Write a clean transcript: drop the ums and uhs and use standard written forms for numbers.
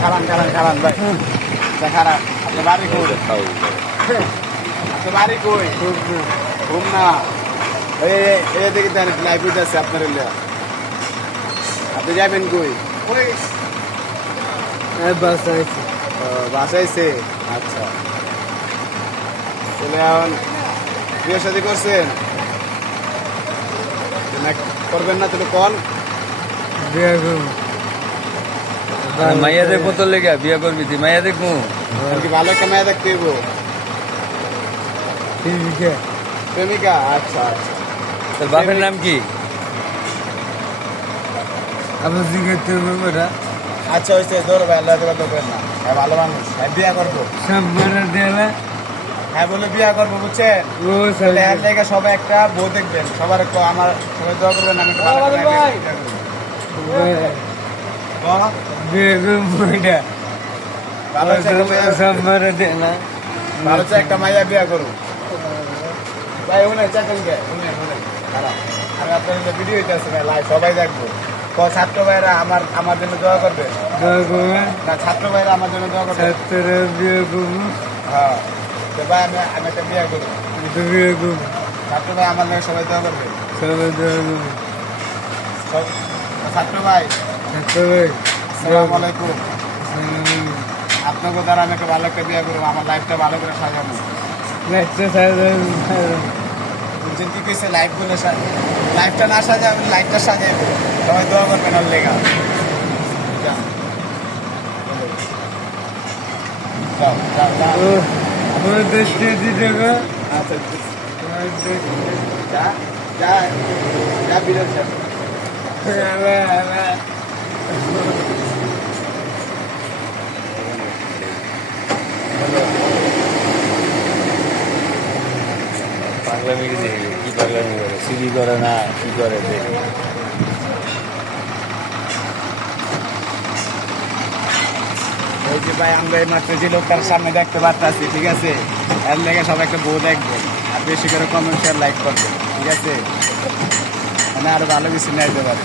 খারান খারান খারান ভাই খারান আপনার বাড়ি কই আপনার বাড়ি কই ঘুম না এই দেখি তাহলে লাইভ আছে আপনার আপনি যাবেন কই বাসাইছে আচ্ছা তাহলে এখন বিয়ের সাথে করছেন করবেন না তাহলে কন বিয়ে করবো মাইয়া দেখবো তোর লেগে বিয়ে করবি তুই মাইয়া দেখবো কি ভালো একটা মেয়ে দেখতে হইব প্রেমিকা আচ্ছা আচ্ছা তোর বাপের নাম কি আপনার জিজ্ঞাসা করবো আচ্ছা হয়েছে দৌড় ভাই আল্লাহ তোলা করবেন না হ্যাঁ ভালো মানুষ হ্যাঁ বিয়া করবো সব মারা দেলা হ্যাঁ বলে বিয়া করবো বুঝছেন ও তাহলে এর জায়গায় সবাই একটা বউ দেখবেন সবার একটু আমার সবাই দোয়া করবেন আমি একটু ভালো করে বিয়া করবো। বিয়ে করবো এটা ভালো হচ্ছে একটা মেয়ে- সব মারা দেলা ভালো হচ্ছে একটা মাইয়া বিয়া করুন ভাই উনি চাকরি কে উনি খারাপ আমি আপনার ভিডিও হইতেছে না লাইভ সবাই দেখবো ছাত্র ভাইরা আমার জন্য দোয়া করবে না ছাত্র ভাইরা আমার জন্য দোয়া করবে ছাত্ররা বিয়ে করবো হ্যাঁ তো ভাই আমি একটা বিয়ে করবো বিয়ে করবো ছাত্র ভাই আমার জন্য সবাই দোয়া করবে সবাই দেওয়া করবো সব- ছাত্র ভাই ছাত্র ভাই আসসালামু আলাইকুম আপনাকে দ্বারা আমি একটা ভালো একটা বিয়ে করবো আমার লাইফটা ভালো করে সাজাবো লাইটটা সাজা বুঝছেন কি কইছে লাইফ গুলো লাইফটা না সাজাবে লাইফটা সাজাবে সবাই দোয়া করবেন ওর লেগা যাও যাও যাও যাও আমার দেশকে দিতে গো আচ্ছা আমার দেশকে যা যা যা বিরোধ যা পাগলামি দেখি কি পাগলামি করে চুরি করে না কি করে দেখি ওই যে ভাই আমরা এই মাত্র যে লোকটার সামনে দেখতে পারতেছি ঠিক আছে এর লেগে সবাই একটা বউ দেখবে আর বেশি করে কমেন্ট শেয়ার লাইক করবে ঠিক আছে মানে আরো ভালো কিছু নিয়ে যেতে পারে